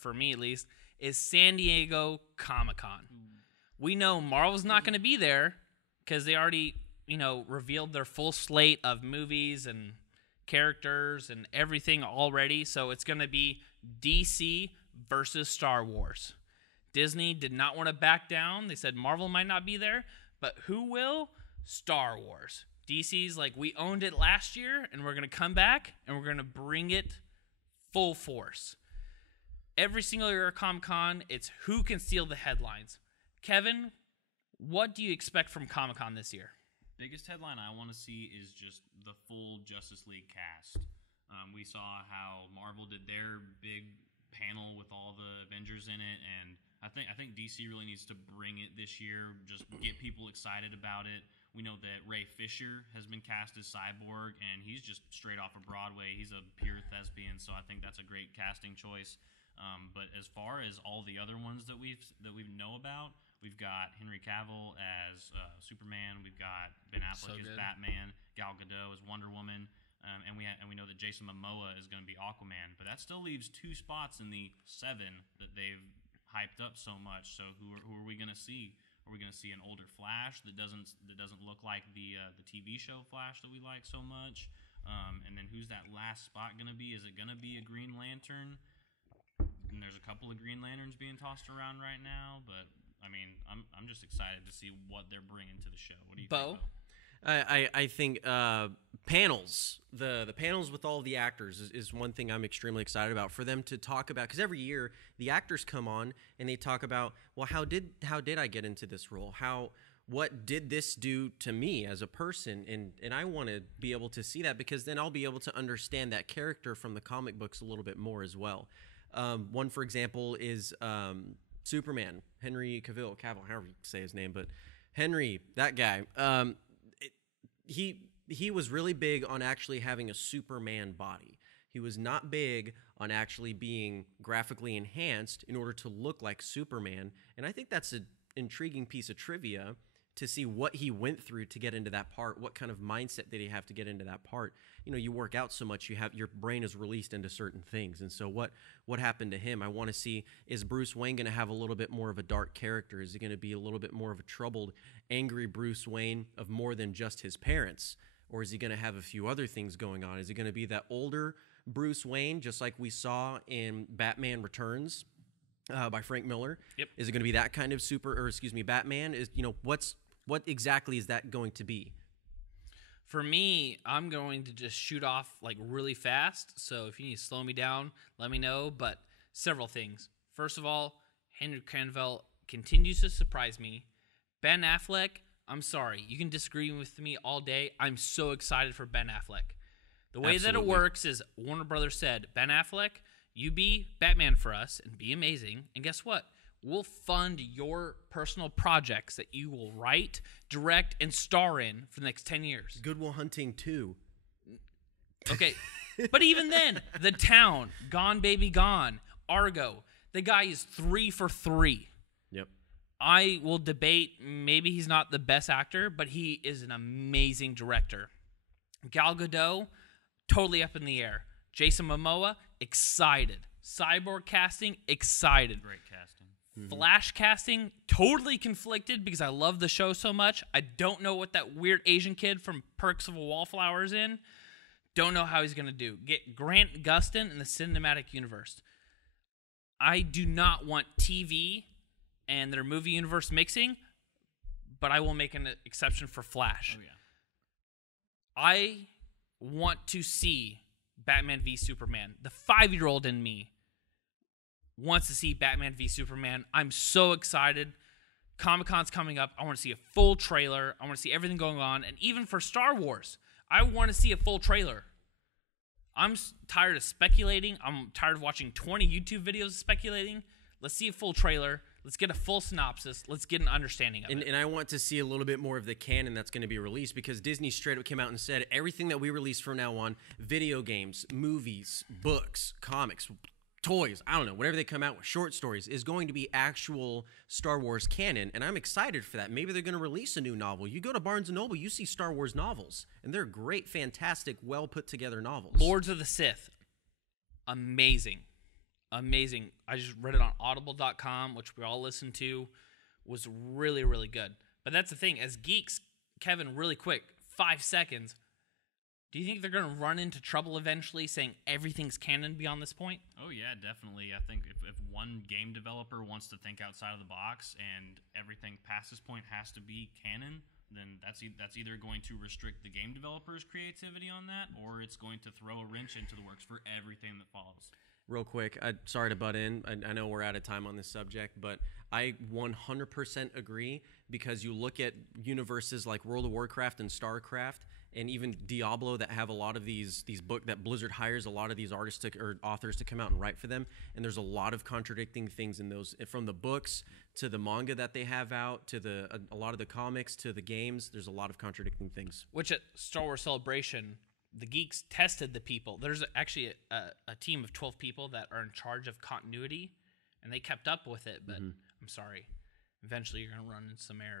for me at least, is San Diego Comic-Con. We know Marvel's not going to be there because they already, revealed their full slate of movies and characters and everything already. So it's going to be DC versus Star Wars. Disney did not want to back down. They said Marvel might not be there, but who will? Star Wars. DC's like, we owned it last year, and we're going to come back, and we're going to bring it full force. Every single year at Comic-Con, it's who can steal the headlines. Kevin, what do you expect from Comic-Con this year? Biggest headline I want to see is just the full Justice League cast. We saw how Marvel did their big panel with all the Avengers in it, and I think DC really needs to bring it this year, just get people excited about it. We know that Ray Fisher has been cast as Cyborg, and he's just straight off of Broadway. He's a pure thespian, so I think that's a great casting choice. But as far as all the other ones that we know about, we've got Henry Cavill as Superman. We've got Ben Affleck as Batman. Gal Gadot as Wonder Woman. And we know that Jason Momoa is going to be Aquaman. But that still leaves 2 spots in the 7 that they've hyped up so much. So who are we going to see? Are we going to see an older Flash that doesn't look like the TV show Flash that we like so much? And then who's that last spot going to be? Is it going to be a Green Lantern? And there's a couple of Green Lanterns being tossed around right now, but I mean, I'm just excited to see what they're bringing to the show. What do you think, Bo? I think panels, the panels with all the actors is one thing I'm extremely excited about for them to talk about, because every year the actors come on and they talk about, well, how did I get into this role? What did this do to me as a person? And I want to be able to see that, because then I'll be able to understand that character from the comic books a little bit more as well. One, for example, is Superman, Henry Cavill, however you say his name, but Henry, that guy, he was really big on actually having a Superman body. He was not big on actually being graphically enhanced in order to look like Superman, and I think that's an intriguing piece of trivia to see what he went through to get into that part. What kind of mindset did he have to get into that part? You work out so much, your brain is released into certain things. And so what happened to him? I want to see, is Bruce Wayne going to have a little bit more of a dark character? Is he going to be a little bit more of a troubled, angry Bruce Wayne of more than just his parents? Or is he going to have a few other things going on? Is he going to be that older Bruce Wayne, just like we saw in Batman Returns by Frank Miller? Yep. Is it going to be that kind of Batman? What exactly is that going to be? For me, I'm going to just shoot off like really fast. So if you need to slow me down, let me know. But several things. First of all, Henry Cavill continues to surprise me. Ben Affleck, I'm sorry. You can disagree with me all day. I'm so excited for Ben Affleck. The way that it works is Warner Brothers said, Ben Affleck, you be Batman for us and be amazing. And guess what? We'll fund your personal projects that you will write, direct, and star in for the next 10 years. Good Will Hunting 2. Okay, but even then, The Town, Gone Baby Gone, Argo, the guy is 3 for 3. Yep. I will debate, maybe he's not the best actor, but he is an amazing director. Gal Gadot, totally up in the air. Jason Momoa, excited. Cyborg casting, excited. Great casting. Flash casting, totally conflicted because I love the show so much. I don't know what that weird Asian kid from Perks of a Wallflower is in. Don't know how he's going to do. Get Grant Gustin in the cinematic universe. I do not want TV and their movie universe mixing, but I will make an exception for Flash. Oh, yeah. I want to see Batman v Superman. The 5-year-old in me wants to see Batman v Superman. I'm so excited. Comic-Con's coming up. I want to see a full trailer. I want to see everything going on. And even for Star Wars, I want to see a full trailer. I'm tired of speculating. I'm tired of watching 20 YouTube videos of speculating. Let's see a full trailer. Let's get a full synopsis. Let's get an understanding of it. And I want to see a little bit more of the canon that's going to be released, because Disney straight up came out and said everything that we release from now on, video games, movies, books, comics, toys, I don't know, whatever they come out with, short stories, is going to be actual Star Wars canon, and I'm excited for that. Maybe they're going to release a new novel. You go to Barnes & Noble, you see Star Wars novels, and they're great, fantastic, well-put-together novels. Lords of the Sith, amazing. amazing. I just read it on audible.com, which we all listened to, was really, really good. But that's the thing. As geeks, Kevin, really quick, 5 seconds, do you think they're going to run into trouble eventually saying everything's canon beyond this point? Oh, yeah, definitely. I think if one game developer wants to think outside of the box and everything past this point has to be canon, then that's either going to restrict the game developer's creativity on that, or it's going to throw a wrench into the works for everything that follows. Real quick, sorry to butt in. I know we're out of time on this subject, but I 100% agree, because you look at universes like World of Warcraft and StarCraft, and even Diablo, that have a lot of these books that Blizzard hires a lot of these artists or authors to come out and write for them, and there's a lot of contradicting things in those, from the books to the manga that they have out to a lot of the comics to the games. There's a lot of contradicting things. Which at Star Wars Celebration, the geeks tested the people. There's actually a team of 12 people that are in charge of continuity, and they kept up with it, but I'm sorry. Eventually, you're going to run into some errors.